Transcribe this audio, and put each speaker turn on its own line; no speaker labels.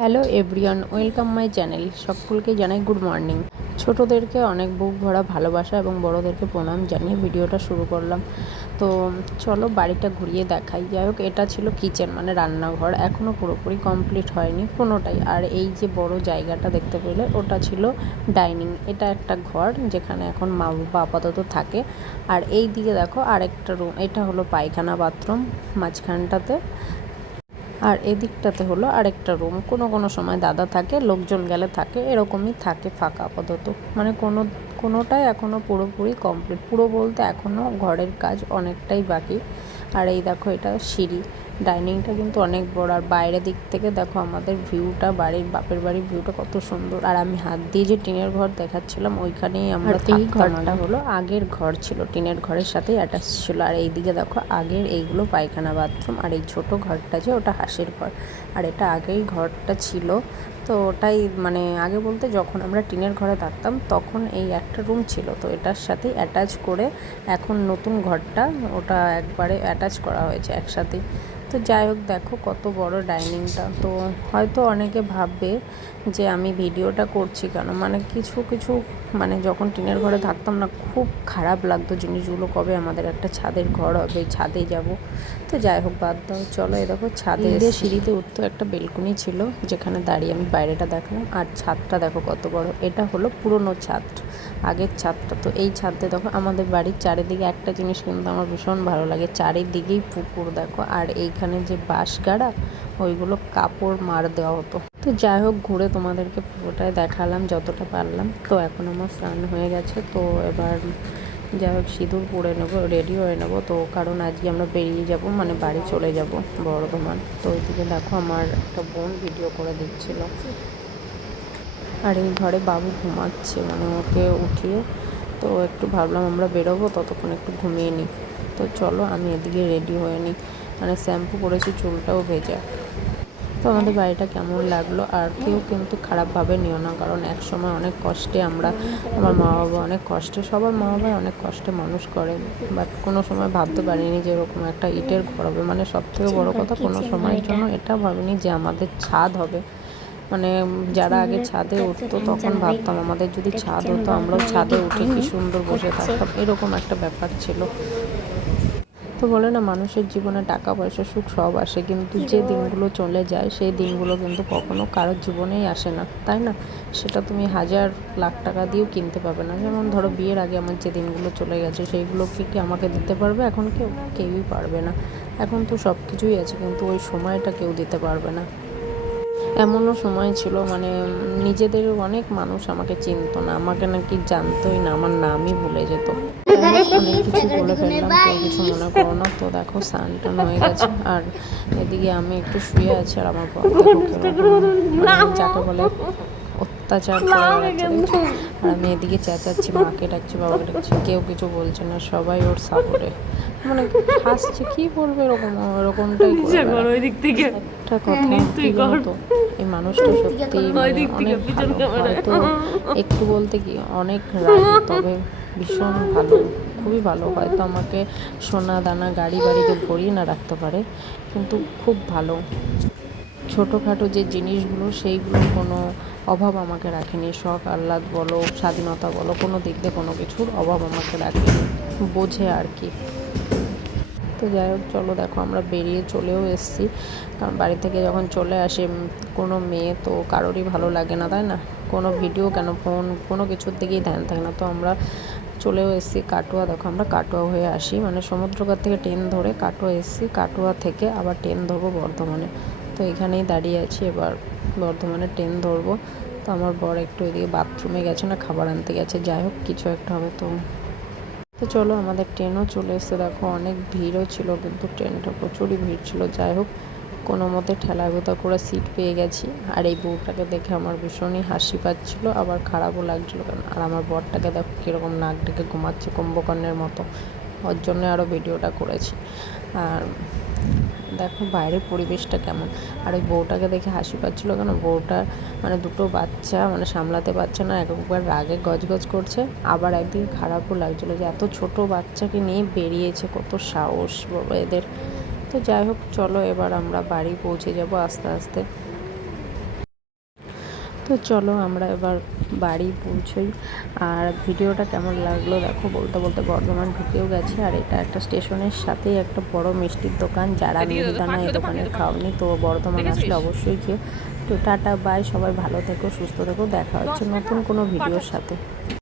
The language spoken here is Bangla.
Hello everyone, welcome my channel. সকলকে জানাই গুড মর্নিং। ছোটোদেরকে অনেক বুক ভরা ভালোবাসা এবং বড়োদেরকে প্রণাম জানিয়ে ভিডিওটা শুরু করলাম। তো চলো বাড়িটা ঘুরিয়ে দেখাই। যাই হোক, এটা ছিল কিচেন মানে রান্নাঘর। এখনও পুরোপুরি কমপ্লিট হয়নি কোনোটাই। আর এই যে বড় জায়গাটা দেখতে পেলে, ওটা ছিল ডাইনিং। এটা একটা ঘর, যেখানে এখন মা বাবা আপাতত থাকে। আর এই দিকে দেখো আরেকটা রুম, এটা হলো পায়খানা বাথরুম, মাঝখানটাতে। আর এদিকটাতে হলো আরেকটা রুম কোনো কোনো সময় দাদা থাকে, লোকজন গেলে থাকে, এরকমই থাকে ফাঁকা আপাতত। মানে কোনো, কোনোটাই এখনও পুরোপুরি কমপ্লিট পুরো বলতে এখনও ঘরের কাজ অনেকটাই বাকি। আর এই দেখো এটা সিঁড়ি। ডাইনিংটা কিন্তু অনেক বড়। আর বাইরের দিক থেকে দেখো আমাদের ভিউটা বাড়ির বাপের বাড়ির ভিউটা কত সুন্দর। আর আমি হাত দিয়ে যে টিনের ঘর দেখাচ্ছিলাম ওইখানেই আমরা এই ঘরটা হলো আগের ঘর ছিল টিনের ঘরের সাথেই অ্যাটাচ ছিল। আর এইদিকে দেখো আগের এইগুলো পায়খানা বাথরুম। আর এই ছোট ঘরটা যে ওটা হাঁসের ঘর। আর এটা আগেই ঘরটা ছিল। তো ওটাই মানে আগে বলতে যখন আমরা টিনের ঘরে থাকতাম তখন এই একটা রুম ছিল। তো এটার সাথে অ্যাটাচ করে এখন নতুন ঘরটা ওটা একবারে অ্যাটাচ করা হয়েছে একসাথেই তো যাই হোক দেখো কত বড় ডাইনিংটা তো হয়তো অনেকে ভাববে যে আমি ভিডিওটা করছি কেন? মানে কিছু কিছু মানে যখন টিনের ঘরে থাকতাম না খুব খারাপ লাগতো জিনিসগুলো কবে আমাদের একটা ছাদের ঘর হবে ছাদে যাব। তো যাই হোক বাদ দাও। চলো এ দেখো ছাদে সিঁড়িতে উঠতো একটা বেলকুনি ছিল যেখানে দাঁড়িয়ে আমি বাইরেটা দেখলাম আর ছাদটা দেখো কত বড়। এটা হলো পুরনো ছাদ, আগের ছাদটা। তো এই ছাদে দেখো আমাদের বাড়ির চারিদিকে একটা জিনিস কিন্তু আমার ভীষণ ভালো লাগে। চারিদিকেই পুকুর দেখো। আর এইখানে যে বাঁশ গাড়া ওইগুলো কাপড় মার দেওয়া হতো। তো যাই হোক, ঘুরে তোমাদেরকে পুরোটাই দেখালাম, যতটা পারলাম। তো এখন আমার স্নান হয়ে গেছে। তো এবার যাই হোক, সিঁদুর পরে নেব রেডি হয়ে নেব। তো কারণ আজকে আমরা বেরিয়ে যাব মানে বাড়ি চলে যাব, বর্ধমান। তো ওইদিকে দেখো আমার একটা বোন ভিডিও করে দিচ্ছিল। আর এই ঘরে বাবু ঘুমাচ্ছে মানে ওকে উঠিয়ে তো একটু ভাবলাম আমরা বেরোবো, ততক্ষণ একটু ঘুমিয়ে নিই। তো চলো, আমি এদিকে রেডি হয়ে নিই। মানে শ্যাম্পু করেছি, চুলটাও ভেজা। তো আমাদের বাড়িটা কেমন লাগল? আর কেউ কিন্তু খারাপভাবে নিও না কারণ এক সময় অনেক কষ্টে আমরা আমার মা বাবা অনেক কষ্টে সবার মা বাবাই অনেক কষ্টে মানুষ করে। বাট কোনো সময় ভাবতে পারিনি যে এরকম একটা ইটের ঘর হবে। মানে সব থেকে বড়ো কথা কোনো সময়ের জন্য এটা ভাবিনি যে আমাদের ছাদ হবে। মানে যারা আগে ছাদে উঠতো তখন ভাবতাম আমাদের যদি ছাদ হতো আমরাও ছাদে উঠে কি সুন্দর বসে থাকতাম। এরকম একটা ব্যাপার ছিল। তো বলে না মানুষের জীবনে টাকা পয়সা সুখ সব আসে কিন্তু যে দিনগুলো চলে যায় সেই দিনগুলো কিন্তু কখনো কারোর জীবনেই আসে না তাই না? সেটা তুমি হাজার লাখ টাকা দিয়েও কিনতে পাবে না। যেমন ধরো বিয়ের আগে আমার যে দিনগুলো চলে গেছে সেইগুলো কি কি আমাকে দিতে পারবে? এখন কেউ কেউই পারবে না। এখন তো সব কিছুই আছে কিন্তু ওই সময়টা কেউ দিতে পারবে না। এমনও সময় ছিল মানে নিজেদের অনেক মানুষ আমাকে চিনতো না, আমাকে নাকি জানতোই না, আমার নামই ভুলে যেত। অনেক কিছু বলে মনে করো না। তো দেখো স্নান টান হয়ে গেছে, আর এদিকে আমি একটু শুয়ে আছি আর আমার যাকে বলে অত্যাচার করে বেড়াচ্ছে আর আমি এদিকে চেঁচাচ্ছি মাকে ডাকছি বাবাকে ডাকছি কেউ কিছু বলছে না সবাই ওর সাপোর্টে। মানে হাসছে কি বলবে এরকম এরকমটাই একটা কথা কি জানো এই মানুষটা সত্যি মানে হয়তো একটু বলতে কি অনেক রাগী তবে ভীষণ ভালো খুবই ভালো। হয়তো আমাকে সোনা দানা গাড়ি বাড়িতে ভরিয়ে না রাখতে পারে কিন্তু খুব ভালো। ছোটোখাটো যে জিনিসগুলো, সেইগুলোর কোনো অভাব আমাকে রাখেনি। শখ, আহ্লাদ বলো, স্বাধীনতা বলো, কোনো দিক দিয়ে কোনো কিছুর অভাব আমাকে রাখেনি। বোঝে আর কি। তো যাই হোক, চলো দেখো, আমরা বেরিয়ে চলেও এসেছি। কারণ বাড়ি থেকে যখন চলে আসে কোনো মেয়ে তো কারোরই ভালো লাগে না, তাই না? কোনো ভিডিও কেন, ফোন, কোনো কিছুর দিকেই ধ্যান থাকে না। তো আমরা চলেও এসেছি কাটোয়া। দেখো, আমরা কাটোয়া হয়ে আসি। মানে সমুদ্রঘাট থেকে ট্রেন ধরে কাটোয়া এসেছি। কাটোয়া থেকে আবার ট্রেন ধরবো বর্ধমানে। তো এখানেই দাঁড়িয়ে আছি, এবার বর্ধমানে ট্রেন ধরবো। তো আমার বর একটু ওইদিকে বাথরুমে গেছে না, খাবার আনতে গেছে, যাই হোক, কিছু একটা হবে তো। তো চলো, আমাদের ট্রেনও চলে এসে দেখো, অনেক ভিড়ও ছিল, কিন্তু ট্রেনটা প্রচুরই ভিড় ছিল। যাই হোক, কোনো মতে ঠেলাগোতা করে সিট পেয়ে গেছি। আর এই বউটাকে দেখে আমার ভীষণই হাসি পাচ্ছিল, আবার খারাপও লাগছিল, কারণ আর আমার বরটাকে দেখো কীরকম নাক ডেকে ঘুমাচ্ছে কুম্ভকর্ণের মতো। ওর জন্য আরও ভিডিওটা করেছি। আর দেখো বাইরের পরিবেশটা কেমন। আর ওই বউটাকে দেখে হাসি পাচ্ছিলো কেন? বউটার মানে দুটো বাচ্চা মানে সামলাতে পারছে না, একবার রাগে গজগজ করছে, আবার একদিন খারাপও লাগছিল যে এত ছোট বাচ্চাকে নিয়ে বেরিয়েছে, কত সাহস এদের। তো যাই হোক, চলো এবার আমরা বাড়ি পৌঁছে যাব আস্তে আস্তে। তো চলো আমরা এবার বাড়ি পৌঁছই। আর ভিডিওটা কেমন লাগল দেখো বলতে বলতে বর্ধমান ঢুকেও গেছে। আর এটা একটা স্টেশনের সাথেই একটা বড় মিষ্টির দোকান যারা মিহিদানা এই দোকানে খাওনি তো বর্ধমান আসলে অবশ্যই খেয়ে। তো টাটা বাই সবাই ভালো থেকো সুস্থ থেকো দেখা হচ্ছে নতুন কোনো ভিডিওর সাথে।